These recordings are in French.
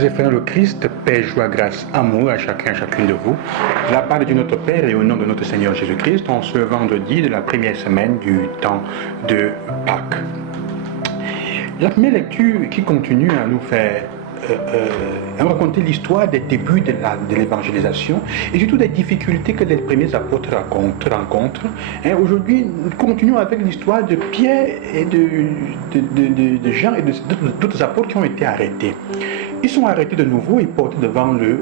Frères et frères, le Christ, paix, joie, grâce, amour à chacun, à chacune de vous. De la part de Dieu notre Père et au nom de notre Seigneur Jésus-Christ, en ce vendredi de la première semaine du temps de Pâques. La première lecture qui continue à nous faire raconter l'histoire des débuts de l'évangélisation et surtout des difficultés que les premiers apôtres rencontrent. Aujourd'hui, nous continuons avec l'histoire de Pierre et de Jean et d'autres apôtres qui ont été arrêtés. Ils sont arrêtés de nouveau et portés devant le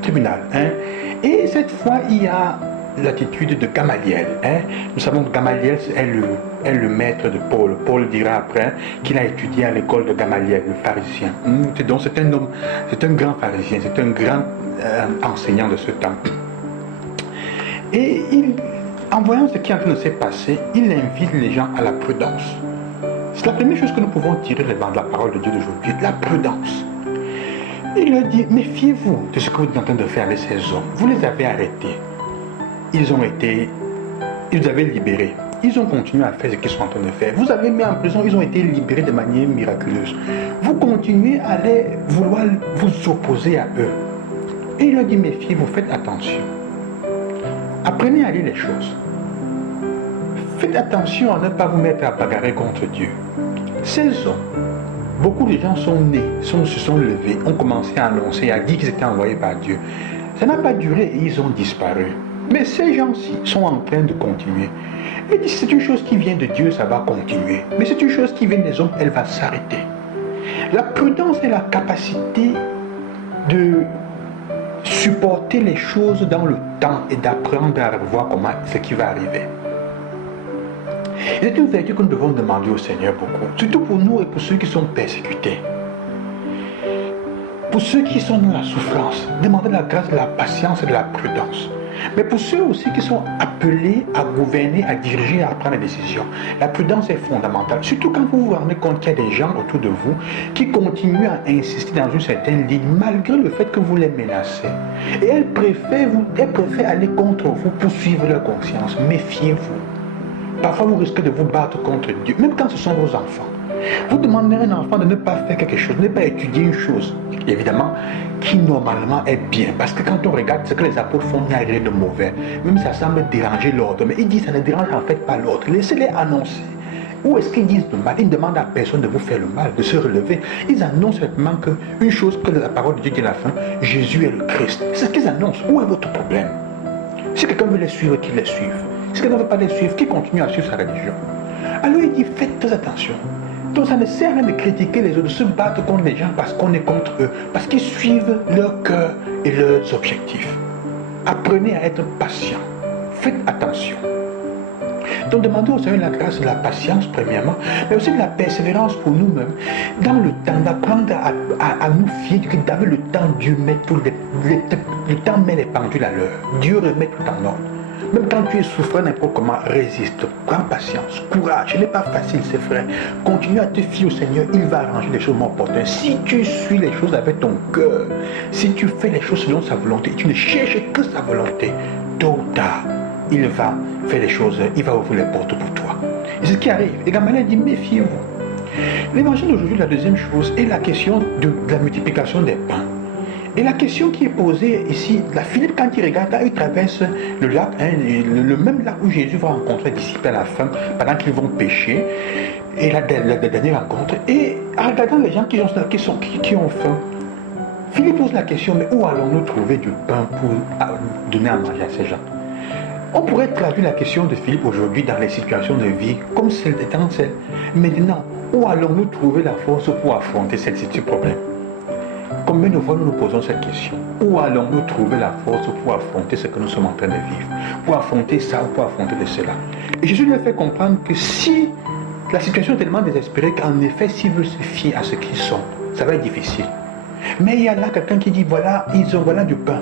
tribunal. Et cette fois, il y a l'attitude de Gamaliel. Nous savons que Gamaliel est le maître de Paul. Paul dira après qu'il a étudié à l'école de Gamaliel, le pharisien. Donc c'est un homme, c'est un grand pharisien, c'est un grand enseignant de ce temps. Et en voyant ce qui est en train de se passer, il invite les gens à la prudence. C'est la première chose que nous pouvons tirer de la parole de Dieu d'aujourd'hui, la prudence. Il leur dit, méfiez-vous de ce que vous êtes en train de faire avec ces hommes. Vous les avez arrêtés. Ils avaient libérés. Ils ont continué à faire ce qu'ils sont en train de faire. Vous avez mis en prison, ils ont été libérés de manière miraculeuse. Vous continuez à vouloir vous opposer à eux. Et il leur dit, méfiez-vous, faites attention. Apprenez à lire les choses. Faites attention à ne pas vous mettre à bagarrer contre Dieu. Ces hommes, beaucoup de gens sont nés, se sont levés, ont commencé à annoncer, à dire qu'ils étaient envoyés par Dieu. Ça n'a pas duré et ils ont disparu. Mais ces gens-ci sont en train de continuer. Et si c'est une chose qui vient de Dieu, ça va continuer. Mais c'est une chose qui vient des hommes, elle va s'arrêter. La prudence est la capacité de supporter les choses dans le temps et d'apprendre à voir comment ce qui va arriver. C'est une vertu que nous devons demander au Seigneur beaucoup, surtout pour nous et pour ceux qui sont persécutés. Pour ceux qui sont dans la souffrance, demandez la grâce de la patience et de la prudence. Mais pour ceux aussi qui sont appelés à gouverner, à diriger, à prendre des décisions, la prudence est fondamentale. Surtout quand vous vous rendez compte qu'il y a des gens autour de vous qui continuent à insister dans une certaine ligne malgré le fait que vous les menacez. Et elles préfèrent aller contre vous pour suivre leur conscience. Méfiez-vous. Parfois vous risquez de vous battre contre Dieu, même quand ce sont vos enfants. Vous demandez à un enfant de ne pas faire quelque chose, de ne pas étudier une chose, évidemment, qui normalement est bien. Parce que quand on regarde ce que les apôtres font, il n'y a rien de mauvais. Même ça semble déranger l'ordre. Mais ils disent que ça ne dérange en fait pas l'ordre. Laissez-les annoncer. Où est-ce qu'ils disent le mal? Ils ne demandent à personne de vous faire le mal, de se relever. Ils annoncent simplement qu'une chose que la parole de Dieu dit à la fin, Jésus est le Christ. C'est ce qu'ils annoncent. Où est votre problème? Si quelqu'un veut les suivre, qu'il les suive. Si quelqu'un ne veut pas les suivre, qu'il continue à suivre sa religion. Alors il dit, faites très attention. Donc ça ne sert à rien de critiquer les autres, de se battre contre les gens parce qu'on est contre eux, parce qu'ils suivent leur cœur et leurs objectifs. Apprenez à être patient. Faites attention. Donc demandez au Seigneur la grâce de la patience premièrement, mais aussi de la persévérance pour nous-mêmes, dans le temps, d'apprendre à nous fier que dans le temps, Dieu met le temps met les pendules à l'heure. Dieu remet tout en ordre. Même quand tu es souffrant n'importe comment, résiste, prends patience, courage, ce n'est pas facile, c'est vrai. Continue à te fier au Seigneur, il va arranger les choses moins opportunes. Si tu suis les choses avec ton cœur, si tu fais les choses selon sa volonté, tu ne cherches que sa volonté, tôt ou tard, il va faire les choses, il va ouvrir les portes pour toi. Et c'est ce qui arrive. Et Gamaliel dit, méfiez-vous. L'évangile d'aujourd'hui, la deuxième chose, est la question de la multiplication des pains. Et la question qui est posée ici, la Philippe, quand il regarde, là, il traverse le lac, le même lac où Jésus va rencontrer les disciples à la fin, pendant qu'ils vont pêcher, et la dernière rencontre, et en regardant les gens qui ont faim, Philippe pose la question, mais où allons-nous trouver du pain pour donner à manger à ces gens? On pourrait traduire la question de Philippe aujourd'hui dans les situations de vie, comme celle étant celle. Maintenant, où allons-nous trouver la force pour affronter ce problème? Combien de fois nous nous posons cette question? Où allons-nous trouver la force pour affronter ce que nous sommes en train de vivre? Pour affronter ça ou pour affronter cela? Et Jésus lui a fait comprendre que si la situation est tellement désespérée qu'en effet, s'ils veulent se fier à ce qu'ils sont, ça va être difficile. Mais il y a là quelqu'un qui dit, voilà, voilà du pain.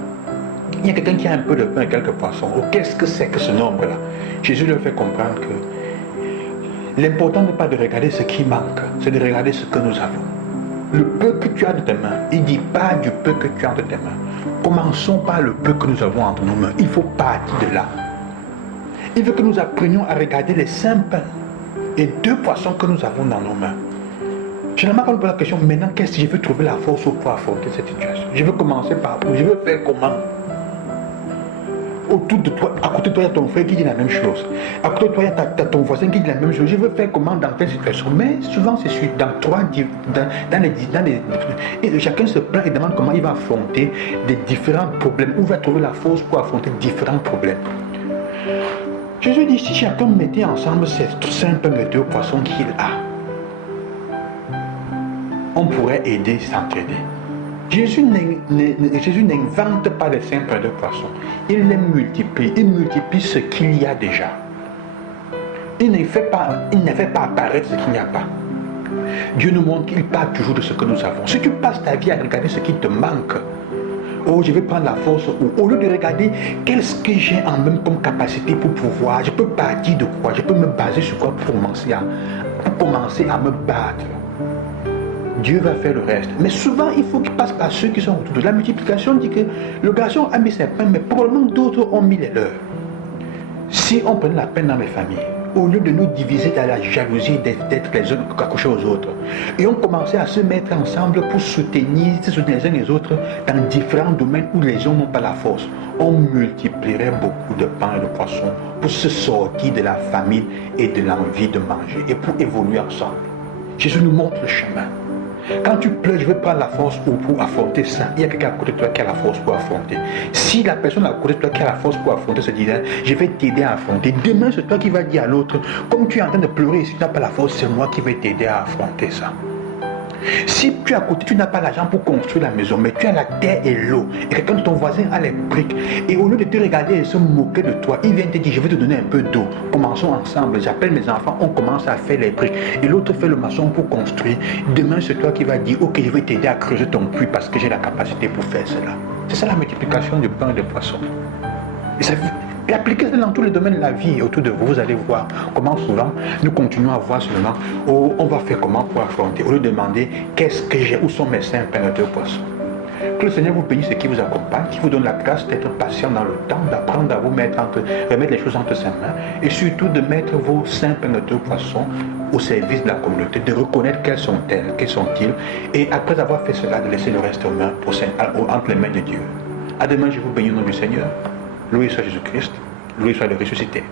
Il y a quelqu'un qui a un peu de pain et quelques poissons. Oh, qu'est-ce que c'est que ce nombre-là? Jésus lui a fait comprendre que l'important n'est pas de regarder ce qui manque, c'est de regarder ce que nous avons. Le peu que tu as de tes mains, il ne dit pas du peu que tu as de tes mains. Commençons par le peu que nous avons entre nos mains. Il faut partir de là. Il veut que nous apprenions à regarder les 5 pains et 2 poissons que nous avons dans nos mains. Généralement, quand on pose la question, maintenant, qu'est-ce que je veux trouver la force pour affronter cette situation? Je veux commencer par où? Je veux faire comment? Autour de toi, à côté de toi, il y a ton frère qui dit la même chose. À côté de toi, il y a ton voisin qui dit la même chose. Je veux faire comment dans telle situation? Mais souvent, c'est dans et chacun se plaint et demande comment il va affronter des différents problèmes, où il va trouver la force pour affronter différents problèmes. Jésus dit, si chacun mettait ensemble ces simples méthodes de poisson qu'il a, on pourrait aider, s'entraider. Jésus n'invente pas les simples de poisson. Il les multiplie. Il multiplie ce qu'il y a déjà. Il ne fait pas apparaître ce qu'il n'y a pas. Dieu nous montre qu'il part toujours de ce que nous avons. Si tu passes ta vie à regarder ce qui te manque, oh, je vais prendre la force, ou au lieu de regarder qu'est-ce que j'ai en même comme capacité pour pouvoir, je peux partir de quoi, je peux me baser sur quoi pour commencer à me battre. Dieu va faire le reste. Mais souvent, il faut qu'il passe par ceux qui sont autour de la multiplication. Dit que le garçon a mis ses pains, mais probablement d'autres ont mis les leurs. Si on prenait la peine dans les familles, au lieu de nous diviser dans la jalousie d'être les uns accrochés aux autres, et on commençait à se mettre ensemble pour se soutenir les uns les autres dans différents domaines où les gens n'ont pas la force, on multiplierait beaucoup de pain et de poissons pour se sortir de la famine et de l'envie de manger et pour évoluer ensemble. Jésus nous montre le chemin. Quand tu pleures, je veux prendre la force pour affronter ça. Il y a quelqu'un à côté de toi qui a la force pour affronter. Si la personne à côté de toi qui a la force pour affronter se dit, je vais t'aider à affronter. Demain, c'est toi qui vas dire à l'autre, comme tu es en train de pleurer, si tu n'as pas la force, c'est moi qui vais t'aider à affronter ça. Si tu es à côté, tu n'as pas l'argent pour construire la maison, mais tu as la terre et l'eau, et quelqu'un de ton voisin a les briques, et au lieu de te regarder et se moquer de toi, il vient te dire, je vais te donner un peu d'eau, commençons ensemble, j'appelle mes enfants, on commence à faire les briques, et l'autre fait le maçon pour construire. Demain, c'est toi qui vas dire, ok, je vais t'aider à creuser ton puits parce que j'ai la capacité pour faire cela. C'est ça la multiplication du pain et des poissons. Et appliquez ça dans tous les domaines de la vie autour de vous. Vous allez voir comment souvent nous continuons à voir seulement, oh, on va faire comment pour affronter, au lieu de demander qu'est-ce que j'ai, où sont mes saints pains de poissons. Que le Seigneur vous bénisse et qui vous accompagne, qui vous donne la grâce d'être patient dans le temps, d'apprendre à vous remettre les choses entre ses mains, et surtout de mettre vos saints pains de poissons au service de la communauté, de reconnaître quels sont-ils, et après avoir fait cela, de laisser le reste aux mains, entre les mains de Dieu. À demain, je vous bénis au nom du Seigneur. Loué soit Jésus-Christ, loué soit le ressuscité.